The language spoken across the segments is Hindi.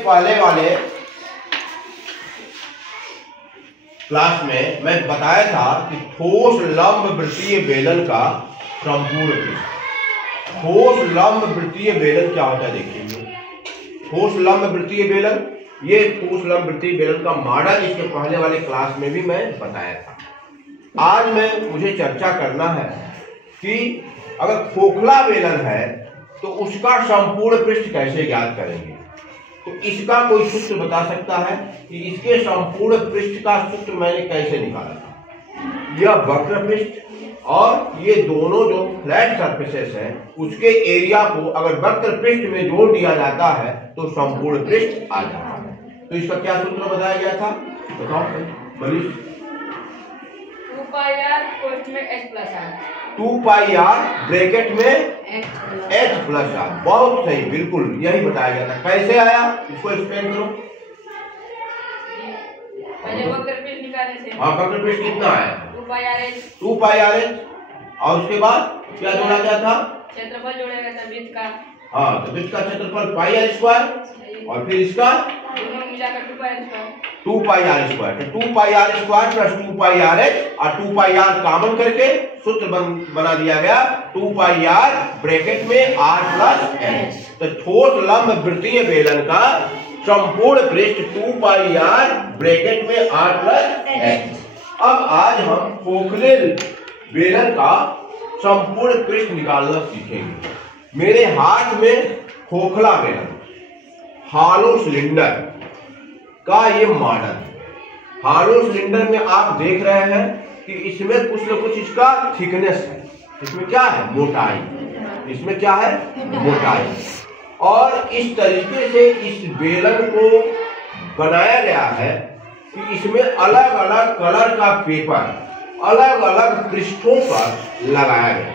पहले वाले क्लास में मैं बताया था कि ठोस लंब वृत्तीय बेलन का संपूर्ण पृष्ठ। ठोस लंब वृत्तीय बेलन क्या होता है देखिए। ठोस लंब वृत्तीय बेलन, ये ठोस लंब वृत्तीय बेलन का मॉडल इसके पहले वाले क्लास में भी मैं बताया था। आज मुझे चर्चा करना है कि अगर खोखला बेलन है तो उसका संपूर्ण पृष्ठ कैसे ज्ञात करेंगे। तो इसका कोई सूत्र बता सकता है कि इसके संपूर्ण पृष्ठ का सूत्र मैंने कैसे निकाला था। यह वक्र पृष्ठ और ये दोनों जो फ्लैट सरफेसेस हैं उसके एरिया को अगर वक्र पृष्ठ में जोड़ दिया जाता है तो संपूर्ण पृष्ठ आ जाता है। तो इसका क्या सूत्र बताया गया था, बताओ मनीष। 2πr ब्रैकेट में h+r। बहुत सही, बिल्कुल यही बताया गया था। कैसे आया इसको एक्सप्लेन करो। पहले वक्र पृष्ठ निकाले थे। हाँ, वक्र पृष्ठ कितना आया? 2πr और उसके बाद क्या जोड़ा गया था? क्षेत्रफल जोड़ा गया था वृत्त का। हाँ, तो वृत्त का क्षेत्रफल πr² और फिर इसका दोनों मिलाकर 2πr²। 2πr² तो 2πr² प्लस 2πrh और 2πr कॉमन करके सूत्र बना दिया गया 2πr ब्रैकेट में r+h। तो ठोस लंब वृत्तीय बेलन का संपूर्ण पृष्ठ 2πr ब्रैकेट में r+h। अब आज हम खोखले बेलन का संपूर्ण पृष्ठ निकालना सीखेंगे। मेरे हाथ में खोखला बेलन, हॉलो सिलेंडर का ये मॉडल। हॉलो सिलेंडर में आप देख रहे हैं कि इसमें कुछ न कुछ इसका थिकनेस है। इसमें क्या है? मोटाई। इसमें क्या है? मोटाई। और इस तरीके से इस बेलन को बनाया गया है कि इसमें अलग अलग कलर का पेपर अलग अलग पृष्ठों पर लगाया गया।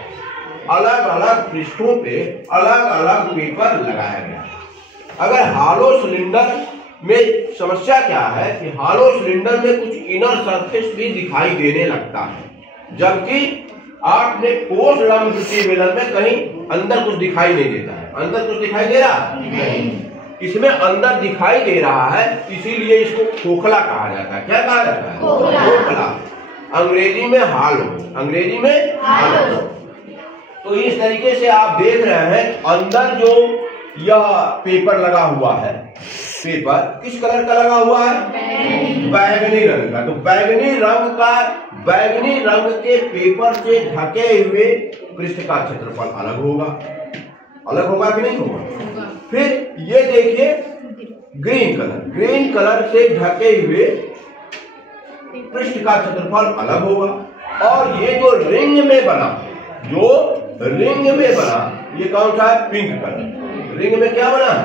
अलग अलग पृष्ठों पे अलग अलग पेपर लगाया गया। अगर हॉलो सिलेंडर में समस्या क्या है कि हॉलो सिलेंडर में कुछ इनर सरफेस भी दिखाई देने लगता है, जबकि आपने ठोस लंब वृत्तीय बेलन में कहीं अंदर कुछ दिखाई नहीं देता है। अंदर कुछ दिखाई दे रहा नहीं, इसमें अंदर दिखाई दे रहा है, इसीलिए इसको खोखला कहा जाता है। क्या कहा जाता है? खोखला। अंग्रेजी में हॉलो, अंग्रेजी में हॉलो। तो इस तरीके से आप देख रहे हैं अंदर जो यह पेपर लगा हुआ है, पेपर किस कलर का लगा हुआ है? बैगनी रंग का। तो बैगनी रंग के पेपर से ढके हुए पृष्ठ का क्षेत्रफल अलग होगा। अलग होगा कि नहीं होगा? फिर ये देखिए ग्रीन कलर से ढके हुए पृष्ठ का क्षेत्रफल अलग होगा। और ये जो रिंग में बना, ये कौन सा है? Pink colour. रिंग में क्या बना है?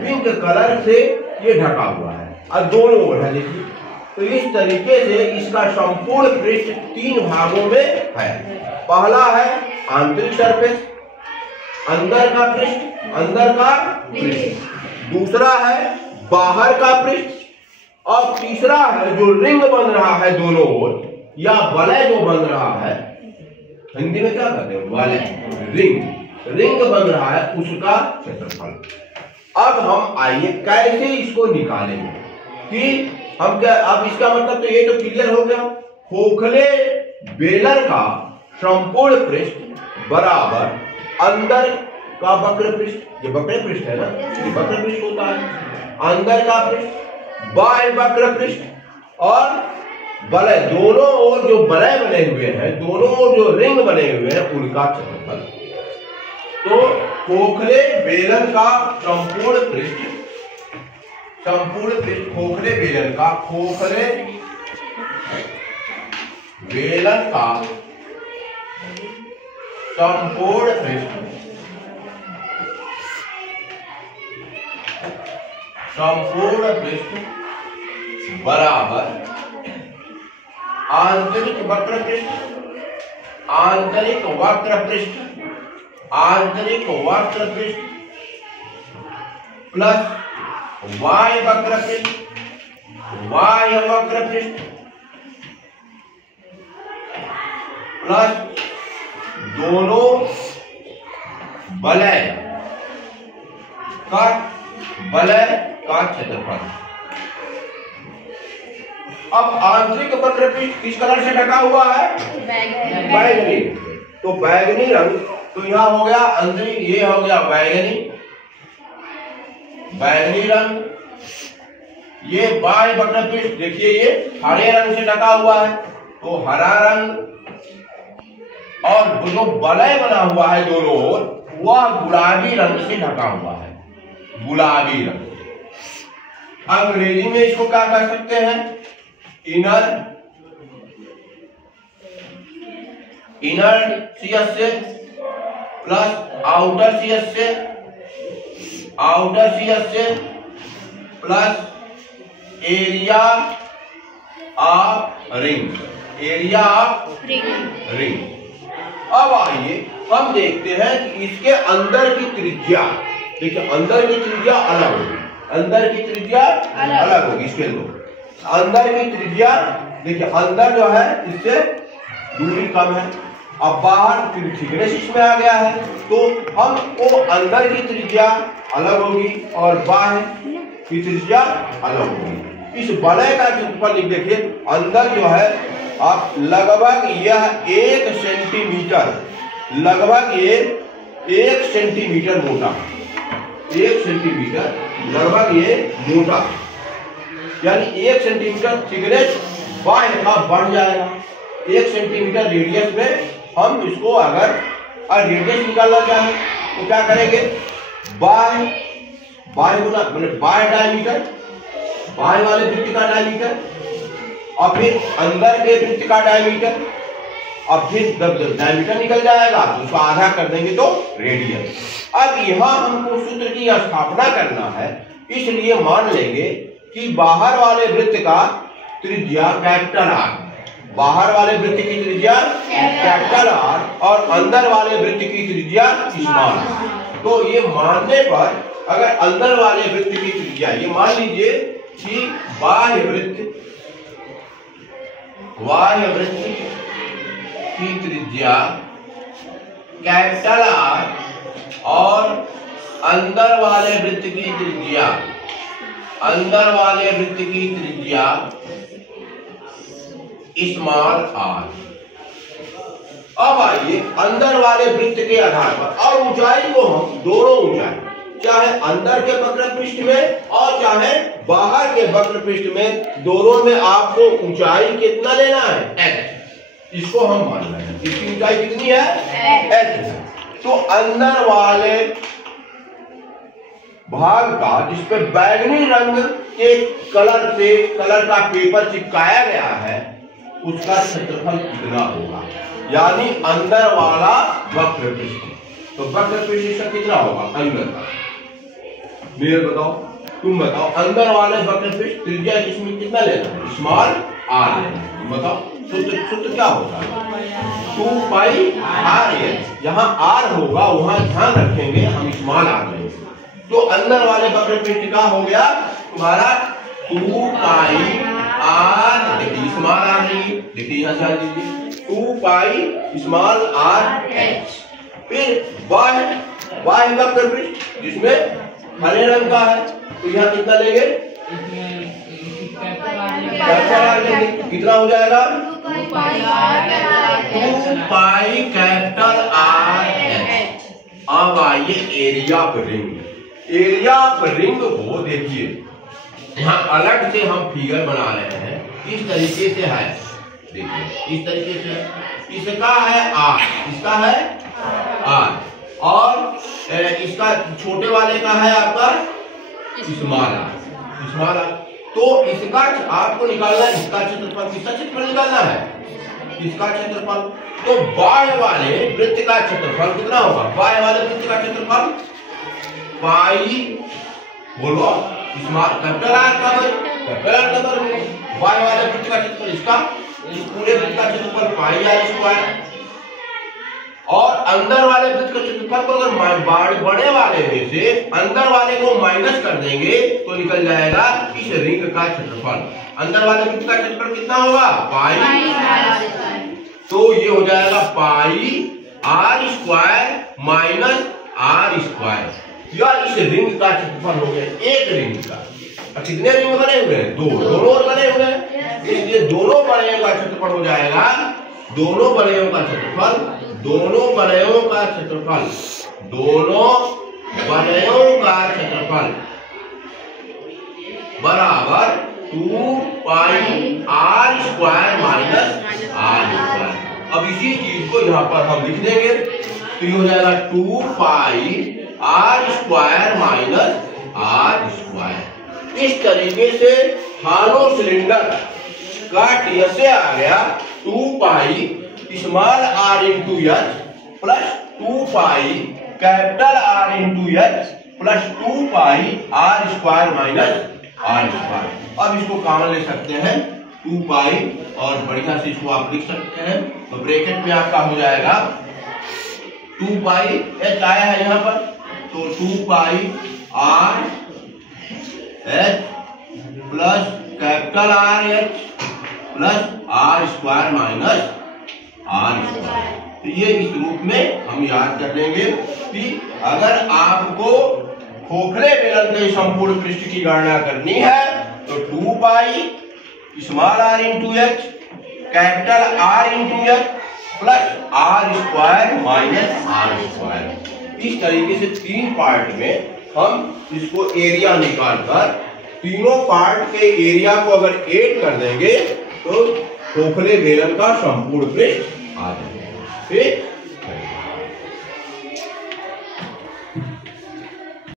पिंक कलर से ये ढका हुआ है और दोनों ओर है। देखिए, तो इस तरीके से इसका संपूर्ण पृष्ठ 3 भागों में है। पहला है आंतरिक सरफेस, अंदर का पृष्ठ। दूसरा है बाहर का पृष्ठ और तीसरा है जो रिंग बन रहा है दोनों ओर, या वलय जो बन रहा है, हिंदी में क्या कहते हैं? वलय। रिंग बन रहा है, उसका क्षेत्रफल। अब हम आइए कैसे इसको निकालेंगे कि हम क्या। अब इसका मतलब तो ये तो क्लियर हो गया, खोखले बेलन का संपूर्ण पृष्ठ बराबर अंदर का वक्र पृष्ठ। ये वक्र पृष्ठ है ना, ये वक्र पृष्ठ होता है। अंदर का पृष्ठ, बाह्य वक्र पृष्ठ और वलय, दोनों ओर जो वलय बने हुए हैं, दोनों ओर जो रिंग बने हुए हैं, उनका क्षेत्रफल। तो खोखले बेलन का संपूर्ण पृष्ठ, खोखले बेलन का संपूर्ण पृष्ठ बराबर आंतरिक वक्र पृष्ठ प्लस बाह्य वक्र पृष्ठ प्लस दोनों वलय का क्षेत्रफल। अब आंतरिक वक्रपृष्ठ किस कलर से ढका हुआ है? बैगनी। तो बैगनी रंग, तो यहां हो गया आंतरिक, ये हो गया बैगनी, बैगनी रंग। ये बाह्य वक्रपृष्ठ देखिए ये हरे रंग से ढका हुआ है, तो हरा रंग। और जो वलय बना हुआ है दोनों ओर, वह गुलाबी रंग से ढका हुआ है, गुलाबी रंग। अंग्रेजी में इसको क्या कह सकते हैं? Inner CSA plus outer CSA, outer CSA plus area of ring, area of ring. अब आइए हम देखते हैं कि इसके अंदर की त्रिज्या, देखिए अंदर की त्रिज्या अलग होगी, अंदर की त्रिज्या अलग होगी। इसके दो अंदर की त्रिज्या देखिए, अंदर जो है इससे दूरी कम है, अब बाहर थिकनेस इसमें आ गया है, तो हमको अंदर की त्रिज्या अलग होगी और बाहर की त्रिज्या अलग होगी। इस वलय का क्षेत्रफल देखिए, अंदर जो है आप लगभग यह 1 सेंटीमीटर, लगभग ये 1 सेंटीमीटर मोटा, 1 सेंटीमीटर लगभग ये मोटा, यानी 1 सेंटीमीटर थिकनेस बाह्य का बढ़ जाएगा। 1 सेंटीमीटर रेडियस में हम इसको अगर रेडियस निकालना चाहें तो क्या करेंगे? बाह्य गुना मतलब बाह्य डायमीटर, बाह्य वाले वृत्त का डायमीटर, और फिर अंदर के वृत्त का डायमीटर, और फिर जब डायमीटर निकल जाएगा तो उसको आधा कर देंगे तो रेडियस। अब यहां हमको सूत्र की स्थापना करना है, इसलिए मान लेंगे कि बाहर वाले वृत्त का त्रिज्या कैपिटल आर, बाहर वाले वृत्त की त्रिज्या कैपिटल आर और अंदर वाले वृत्त की त्रिज्या स्मॉल। तो ये मानने पर अगर अंदर वाले वृत्त की त्रिज्या, ये मान लीजिए कि बाह्य वृत्त की त्रिज्या कैपिटल आर और अंदर वाले वृत्त की त्रिज्या, अंदर वाले वृत्त की त्रिज्या स्मॉल आर। अब आइए अंदर वाले वृत्त के आधार पर और ऊंचाई को हम दोनों ऊंचाई, चाहे अंदर के वक्रपृष्ठ में और चाहे बाहर के वक्रपृष्ठ में, दोनों में आपको ऊंचाई कितना लेना है? h। इसको हम मान रहे हैं, इसकी ऊंचाई कितनी है? h। तो अंदर वाले भाग का जिसपे बैगनी रंग के कलर का पेपर चिपकाया गया है, उसका क्षेत्रफल कितना होगा? यानी अंदर वाला वक्रपृष्ठ, तो वक्रपृष्ठ इसका कितना होगा? अंदर का मेरे बताओ, तुम बताओ, अंदर वाले वक्रपृष्ठ त्रिज्या इसमें कितना लेना है? स्मॉल आर लेना है। बताओ सूत्र क्या होता है? 2 पाई आर। जहां आर होगा वहां ध्यान रखेंगे हम स्मॉल आर लेंगे। तो अंदर वाले वक्रपृष्ठ का हो गया तुम्हारा 2 पाई आर, देखिए स्मॉल आर नहीं, देखिए यहां ध्यान दीजिए 2 पाई स्मॉल आर एच। फिर बाह्य वक्रपृष्ठ जिसमें हरे रंग का है, तो यहाँ कितना लेंगे? कितना हो जाएगा? 2 पाई कैपिटल आर एच। अब आइए area of ring, area of ring को देखिए, यहाँ अलग से हम फिगर बना रहे हैं, इस तरीके से है, देखिए इस तरीके से, इसका है आर, इसका है आर, और इसका छोटे वाले का है आपका स्मॉल आर। तो इसका आपको निकालना है, इसका क्षेत्रफल, किसका क्षेत्रफल निकालना है? इसका क्षेत्रफल। तो बाह्य वाले वृत्त का क्षेत्रफल कितना होगा? बाह्य वाले वृत्त का क्षेत्रफल पाई, बोलो स्मॉल कैपिटल आर का बाह्य वाले वृत्त का क्षेत्रफल, इसका इस पूरे वृत्त का क्षेत्रफल पाई आर स्क्वायर, और अंदर वाले वृत्त का क्षेत्रफल को अगर बड़े वाले में से अंदर वाले को माइनस कर देंगे तो निकल जाएगा इस रिंग का क्षेत्रफल। अंदर वाले वृत्त का क्षेत्रफल कितना होगा? पाई। तो ये हो जाएगा pi r square minus r square, या इस रिंग का क्षेत्रफल हो गया, एक रिंग का। कितने रिंग बने हुए हैं? दो, दोनों ओर बने हुए हैं, इसलिए दोनों वलयों का क्षेत्रफल हो जाएगा, दोनों वलयों का क्षेत्रफल, दोनों वलयों का क्षेत्रफल, दोनों वलयों का क्षेत्रफल बराबर 2 pi r square minus r square. अब इसी चीज को यहाँ पर हम लिख देंगे, तो ये हो जाएगा 2 pi r square minus r square. इस तरीके से हालो सिलेंडर का टीएसए आ गया 2 pi small r into h plus 2 pi capital r into h plus 2 pi r square minus r square. अब इसको कॉमन ले सकते हैं 2 पाई और बढ़िया से इसको आप लिख सकते हैं, तो ब्रैकेट में आपका हो जाएगा 2 पाई एच आया है यहाँ पर, तो 2 pi r h plus capital r h plus r square minus r square. तो ये इस रूप में हम याद कर लेंगे कि अगर आपको खोखले बेलन के संपूर्ण पृष्ठ की गणना करनी है तो 2 pi small r into h capital r into h plus r square minus r square. इस तरीके से 3 पार्ट में हम इसको एरिया निकालकर तीनों पार्ट के एरिया को अगर ऐड कर देंगे तो खोखले बेलन का संपूर्ण पृष्ठ आ जाएगा। फिर